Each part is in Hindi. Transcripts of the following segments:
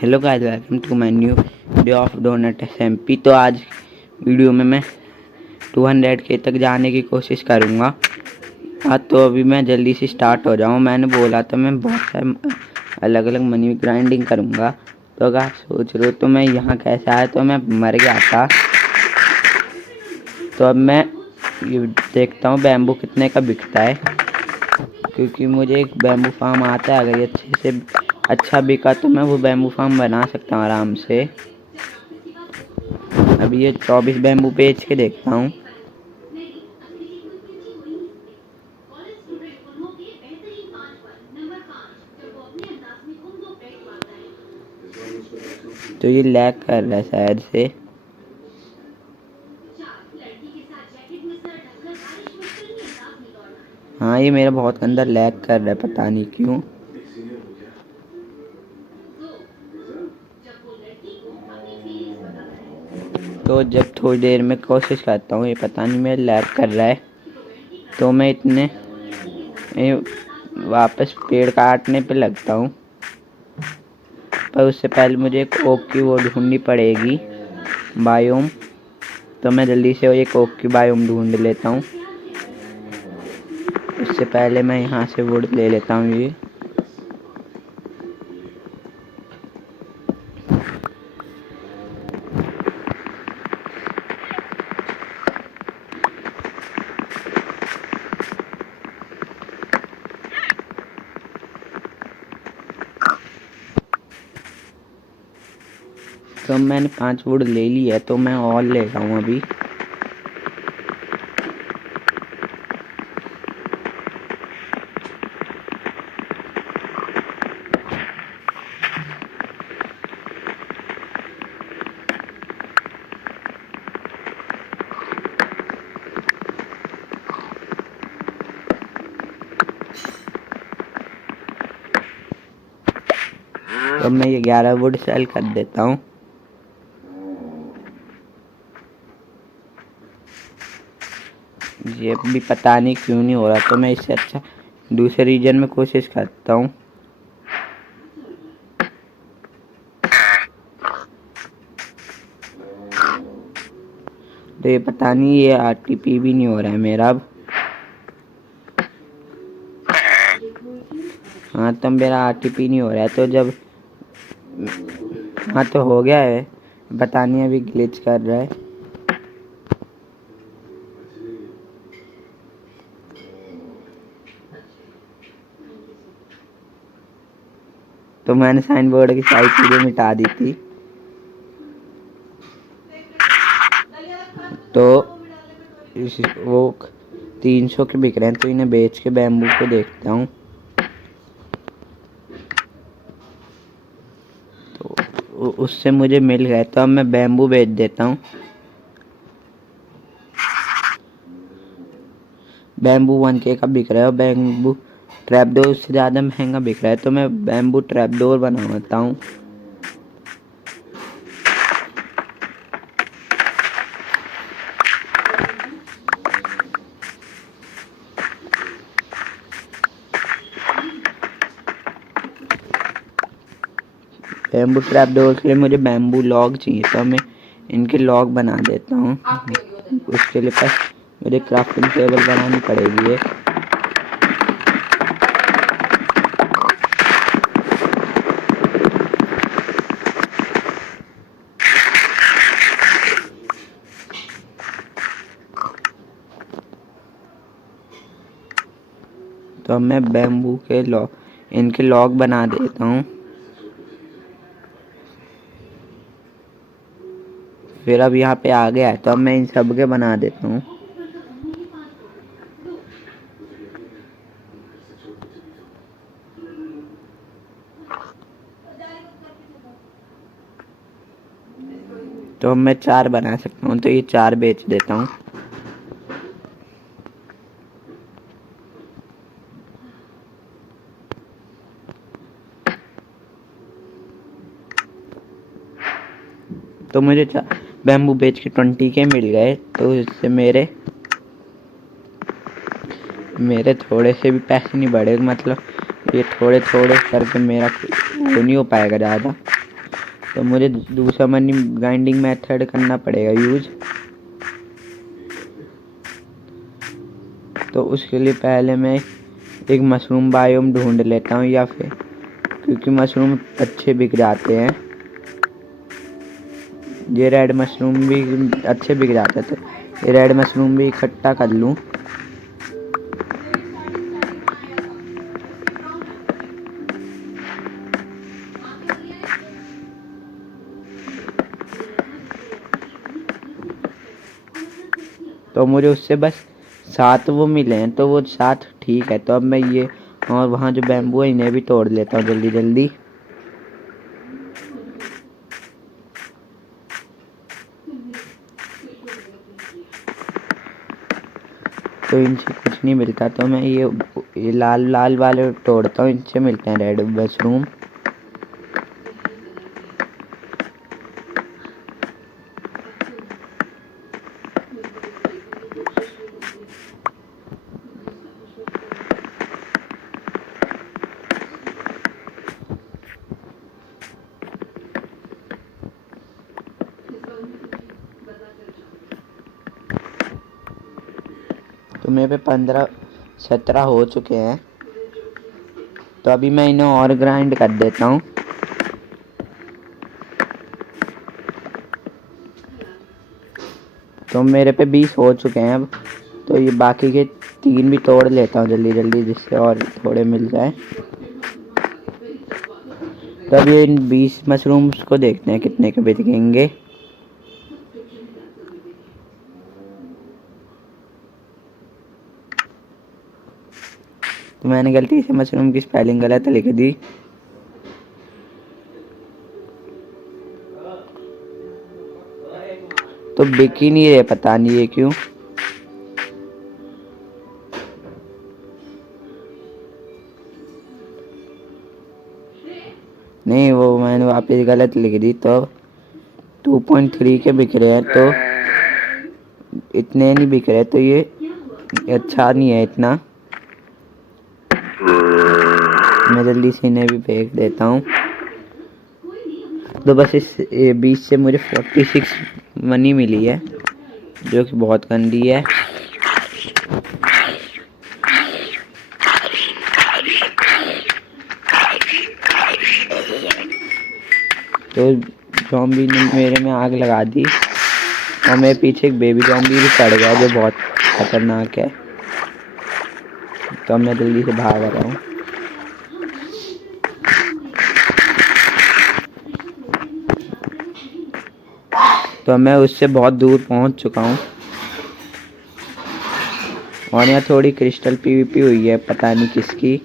Hello guys, welcome to my new video of Donut SMP. तो आज वीडियो में मैं 200K तक जाने की कोशिश करूँगा। हाँ, तो अभी मैं जल्दी से स्टार्ट हो जाऊँ। मैंने बोला तो मैं बहुत सारे अलग अलग मनी ग्राइंडिंग करूँगा। तो अगर आप सोच रहे हो तो मैं यहाँ कैसे आया, तो मैं मर गया था। तो अब मैं ये देखता हूँ बैम्बू कितने का बिकता है, क्योंकि मुझे एक बैम्बू फार्म आता है। अगर ये अच्छे से अच्छा बिका तो मैं वो बैम्बू फार्म बना सकता हूँ आराम से। अभी ये 24 बैम्बू बेच के देखता हूँ। तो ये लैग कर रहा है शायद से। हाँ, ये मेरा बहुत अंदर लैग कर रहा है, पता नहीं क्यों। तो जब थोड़ी देर में कोशिश करता हूँ, ये पता नहीं मेरा लैग कर रहा है। तो मैं वापस पेड़ काटने पे लगता हूँ, पर उससे पहले मुझे एक ओक की वो ढूंढनी पड़ेगी, बायोम। तो मैं जल्दी से एक ओक की बायोम ढूंढ लेता हूँ। उससे पहले मैं यहाँ से वुड ले लेता हूँ ये। तो मैंने 5 वुड ले ली है, तो मैं और ले रहा हूँ अभी। तो मैं ये 11 वुड सेल कर देता हूँ। ये भी पता नहीं क्यों नहीं हो रहा, तो मैं इससे अच्छा दूसरे रीजन में कोशिश करता हूँ। तो ये पता नहीं, ये आरटीपी भी नहीं हो रहा है मेरा अब। हाँ, तो मेरा आरटीपी नहीं हो रहा है। तो जब हाँ, तो हो गया है, पता नहीं अभी ग्लिच कर रहा है। तो मैंने साइन बोर्ड की सारी चीज़ें मिटा दी थी। तो वो 300 के बिक रहे हैं, तो इन्हें बेच के बैम्बू को देखता हूँ। तो उससे मुझे मिल गया, तो अब मैं बैम्बू बेच देता हूँ। बैम्बू 1K का बिक रहा है, और बैम्बू ट्रैपडोर उससे ज़्यादा महंगा बिक रहा है। तो मैं बैम्बू ट्रैपडोर बनाता हूँ। बैम्बू ट्रैपडोर के लिए मुझे बैम्बू लॉग चाहिए, तो मैं इनके लॉग बना देता हूँ। उसके लिए मुझे क्राफ्टिंग टेबल बनानी पड़ेगी है। तो अब मैं बैम्बू के इनके लॉग बना देता हूँ। फिर अब यहाँ पे आ गया है, तो अब मैं इन सब के बना देता हूँ। तो अब मैं 4 बना सकता हूँ, तो ये 4 बेच देता हूँ। तो मुझे बैम्बू बेच के 20K मिल गए। तो इससे मेरे थोड़े से भी पैसे नहीं बढ़े, मतलब ये थोड़े थोड़े करके मेरा वो नहीं हो पाएगा ज़्यादा। तो मुझे दूसरा मनी ग्राइंडिंग मेथड करना पड़ेगा यूज। तो उसके लिए पहले मैं एक मशरूम बायोम ढूंढ लेता हूँ, या फिर क्योंकि मशरूम अच्छे बिक जाते हैं, ये रेड मशरूम भी अच्छे बिक जाते थे, ये रेड मशरूम भी इकट्ठा कर लूँ। तो मुझे उससे बस 7 वो मिले हैं, तो वो 7 ठीक है। तो अब मैं ये और वहाँ जो बैम्बू है इन्हें भी तोड़ लेता हूँ जल्दी जल्दी। तो इनसे कुछ नहीं मिलता, तो मैं ये लाल लाल वाले तोड़ता हूँ, इनसे मिलते हैं रेड मशरूम। तो मेरे पे 15-17 हो चुके हैं। तो अभी मैं इन्हें और ग्राइंड कर देता हूँ। तो मेरे पे 20 हो चुके हैं अब। तो ये बाकी के 3 भी तोड़ लेता हूँ जल्दी जल्दी, जिससे और थोड़े मिल जाए। तो अब ये इन 20 मशरूम्स को देखते हैं कितने के बिकेंगे। तो मैंने गलती से मशरूम की स्पेलिंग गलत लिख दी। तो बिक ही नहीं रहे, पता नहीं ये क्यों। नहीं, वो मैंने वापस गलत लिख दी। तो 2.3 के बिक रहे हैं, तो इतने नहीं बिक रहे, तो ये अच्छा नहीं है इतना। मैं जल्दी से इन्हें भी फेंक देता हूँ। तो बस इस 20 से मुझे 46 मनी मिली है, जो कि बहुत गंदी है। तो ज़ॉम्बी ने मेरे में आग लगा दी, और मेरे पीछे एक बेबी ज़ॉम्बी भी चढ़ गया, जो बहुत खतरनाक है। तो अब मैं जल्दी से भाग रहा हूँ। तो मैं उससे बहुत दूर पहुँच चुका हूँ, और यहाँ थोड़ी क्रिस्टल पीवीपी हुई है, पता नहीं किसकी।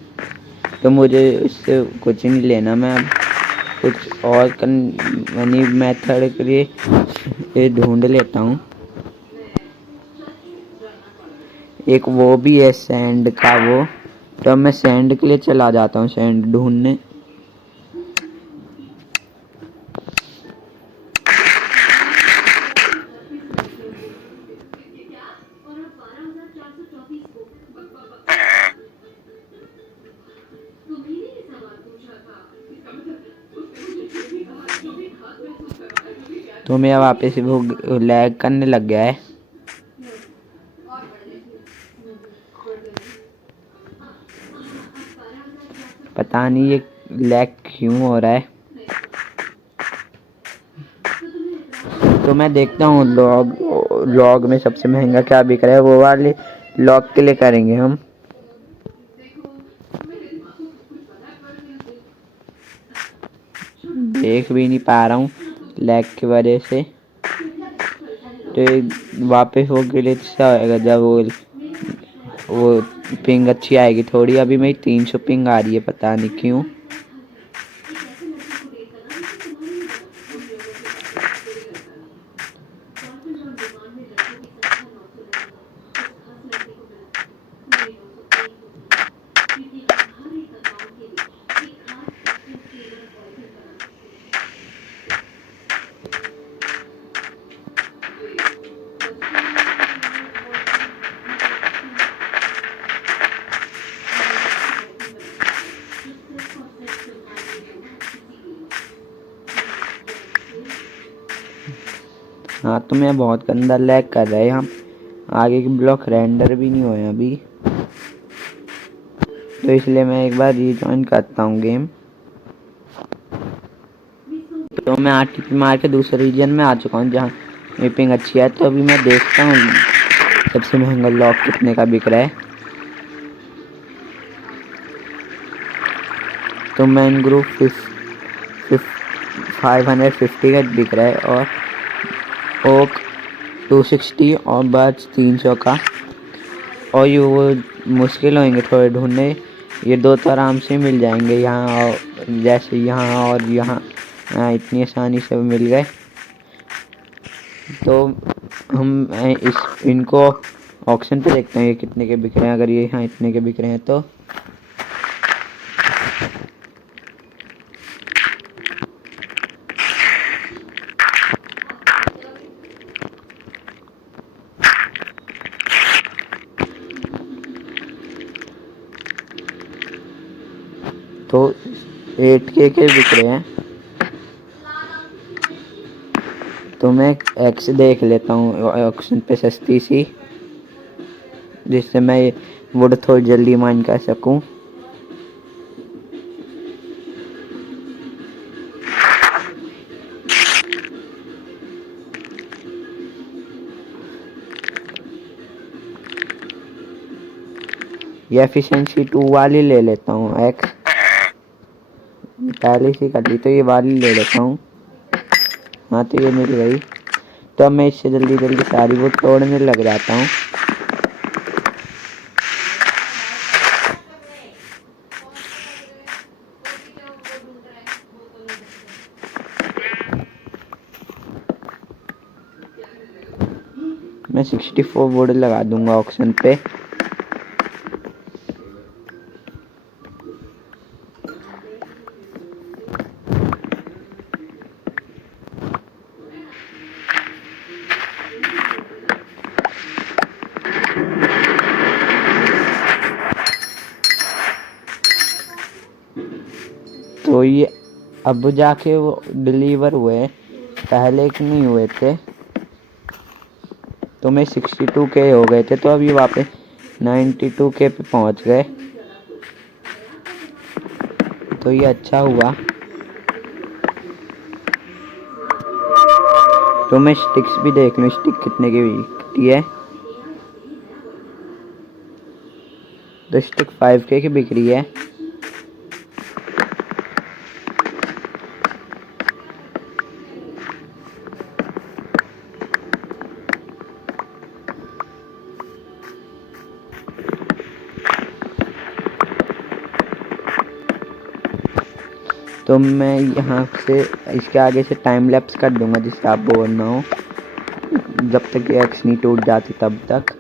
तो मुझे उससे कुछ नहीं लेना, मैं अब कुछ और मनी मेथड के लिए ये ढूंढ लेता हूँ। एक वो भी है सैंड का वो। तो अब मैं सैंड के लिए चला जाता हूँ, सैंड ढूंढने। तो मेरा वापस वो लैग करने लग गया है। पता नहीं ये लैग क्यों हो रहा है। तो मैं देखता हूँ लॉग में सबसे महंगा क्या बिक रहा है, वो वाले लॉग के लिए करेंगे हम। देख भी नहीं पा रहा हूँ लैग की वजह से। तो वापस वो ग्लिच सा होएगा जब वो पिंग अच्छी आएगी थोड़ी। अभी मेरी 300 पिंग आ रही है, पता नहीं क्यों। हाँ तो मैं बहुत गंदा लैग कर रहा है यहाँ। आगे के ब्लॉक रेंडर भी नहीं हुए अभी, तो इसलिए मैं एक बार रीजॉइन करता हूँ गेम। तो मैं आरटीपी मार के दूसरे रीजन में आ चुका हूँ जहाँ मैपिंग अच्छी है। तो अभी मैं देखता हूँ सबसे महंगा लॉक कितने का बिक रहा है। तो मैन ग्रुप 550 का बिक रहा है और ओक 260 और बर्च 300 का। और ये वो मुश्किल होंगे थोड़े ढूंढने, ये दो तो आराम से मिल जाएंगे यहाँ, और जैसे यहाँ और यहाँ इतनी आसानी से मिल गए। तो हम इनको ऑक्शन पे देखते हैं ये कितने के बिक रहे हैं। अगर ये यहाँ इतने के बिक रहे हैं तो 8K के बिक रहे हैं। तो मैं एक्स देख लेता हूँ ऑक्शन पे सस्ती सी, जिससे मैं वुड थोड़ी जल्दी माइन कर सकूँ। ये एफिशिएंसी 2 वाली ले लेता हूँ एक्स, पहले से कर ली तो ये वाली ले लेता हूँ। हाँ तो ये मिल गई। तो अब मैं इससे जल्दी जल्दी सारी वुड तोड़ने लग जाता हूँ। मैं 64 वुड लगा दूंगा ऑक्शन पे। तो ये अब जाके वो डिलीवर हुए, पहले के नहीं हुए थे। तो मैं 62K हो गए थे, तो अभी वापस 92K पे पहुंच गए। तो ये अच्छा हुआ। तो मैं स्टिक्स भी देख लूँ, स्टिक कितने की बिकती है। तो स्टिक 5K की बिक रही है। तो मैं यहाँ से इसके आगे से टाइम लैप्स कर दूंगा, जिससे आप बोर ना हो, जब तक ये एक्स नहीं टूट जाती तब तक।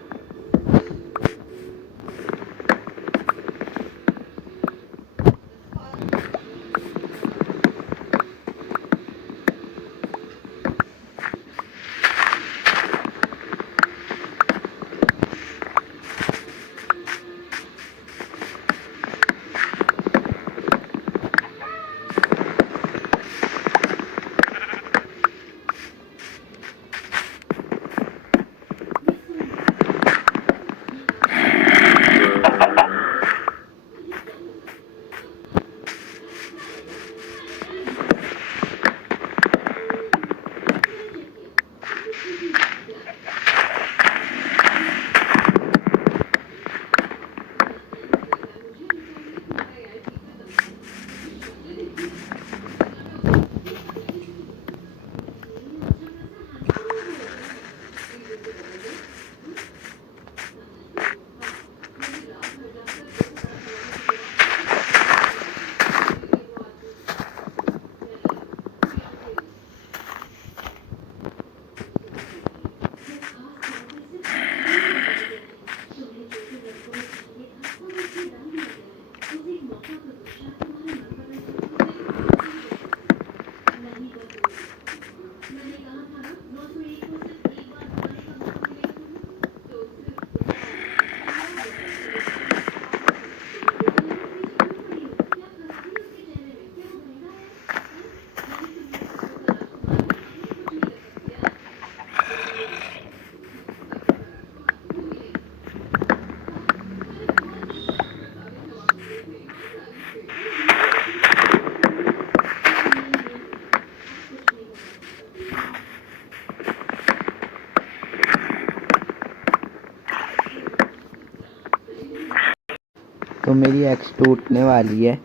तो मेरी एक्स टूटने वाली है,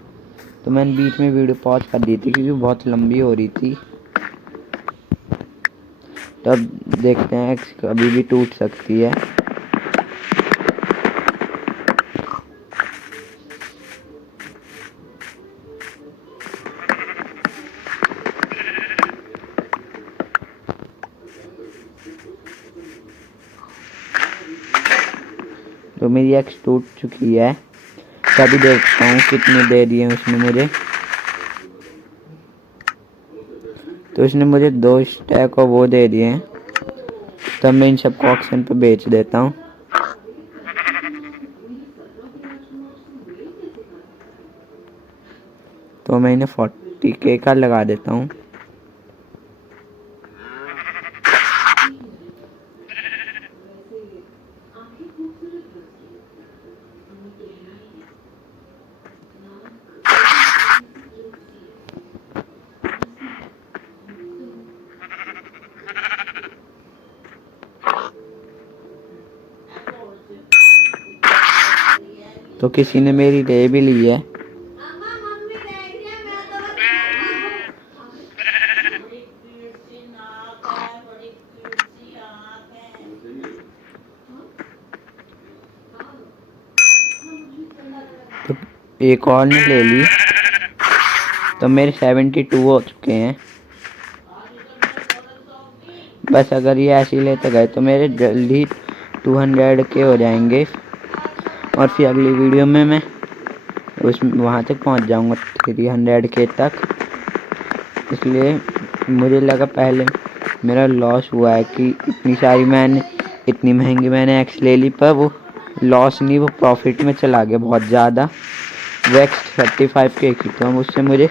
तो मैंने बीच में वीडियो पॉज कर दी थी क्योंकि बहुत लंबी हो रही थी। तो अब देखते हैं एक्स कभी भी टूट सकती है। तो मेरी एक्स टूट चुकी है। तभी देखता हूँ कितने दे दिए उसने मुझे। तो उसने मुझे 2 स्टैक और वो दे दिए हैं। तब मैं इन सबको ऑक्शन पे बेच देता हूँ। तो मैं इन्हें 40K का लगा देता हूँ। तो किसी ने मेरी ले भी ली है। तो एक और ने ले ली। तो मेरे 72 हो चुके हैं। बस अगर ये ऐसे ही लेते गए तो मेरे जल्दी 200K हो जाएंगे। और फिर अगली वीडियो में मैं वहाँ तक पहुँच जाऊँगा 300K तक। इसलिए मुझे लगा पहले मेरा लॉस हुआ है कि इतनी महंगी मैंने एक्स ले ली, पर वो लॉस नहीं, वो प्रॉफिट में चला गया बहुत ज़्यादा। वो एक्स 35K की, तो उससे मुझे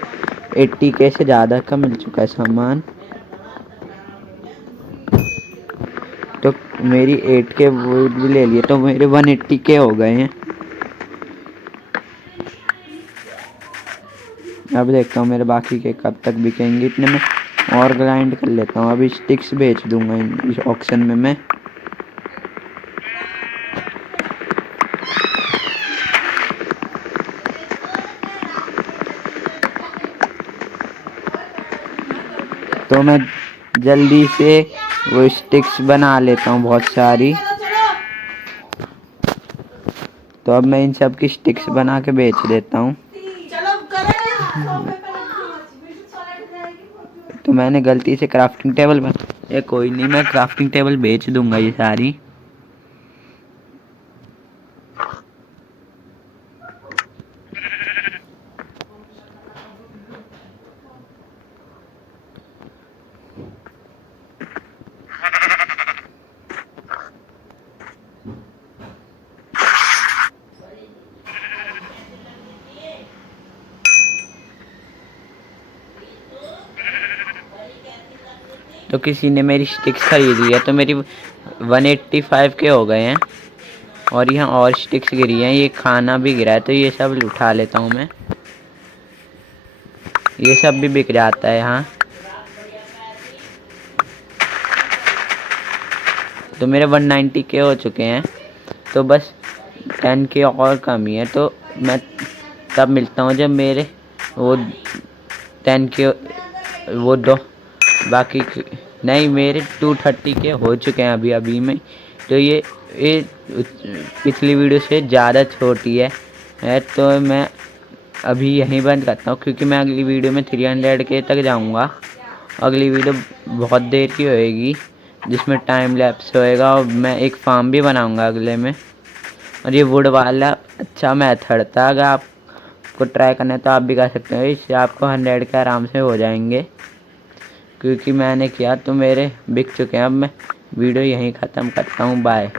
80K से ज़्यादा का मिल चुका है सामान। तो मेरी 8K वो भी ले लिए, तो मेरे 180K हो गए हैं। अब देखता हूँ मेरे बाकी के कब तक बिकेंगे। इतने में और ग्राइंड कर लेता हूँ। अभी स्टिक्स बेच दूंगा इस ऑक्शन में मैं। तो मैं जल्दी से वो स्टिक्स बना लेता हूँ बहुत सारी। तो अब मैं इन सब की स्टिक्स बना के बेच देता हूँ। तो मैंने गलती से क्राफ्टिंग टेबल ये कोई नहीं, मैं क्राफ्टिंग टेबल बेच दूंगा ये सारी। तो किसी ने मेरी स्टिक्स खरीद लिया, तो मेरी 185K हो गए हैं। और यहाँ और स्टिक्स गिरी हैं, ये खाना भी गिरा है, तो ये सब उठा लेता हूँ मैं। ये सब भी बिक जाता है यहाँ। तो मेरे 190K हो चुके हैं। तो बस 10K और कमी है। तो मैं तब मिलता हूँ जब मेरे वो 10K वो दो बाकी नहीं, मेरे 230K हो चुके हैं अभी में। तो ये पिछली वीडियो से ज़्यादा छोटी है। तो मैं अभी यहीं बंद करता हूँ क्योंकि मैं अगली वीडियो में 300K तक जाऊँगा। अगली वीडियो बहुत देर की होएगी जिसमें टाइम लैप्स होएगा, और मैं एक फार्म भी बनाऊँगा अगले में। और ये वुड वाला अच्छा मेथड था, अगर आपको ट्राई करना है तो आप भी कर सकते हो। इससे आपको 100K आराम से हो जाएंगे, क्योंकि मैंने किया तो मेरे बिक चुके हैं। अब मैं वीडियो यहीं ख़त्म करता हूँ। बाय।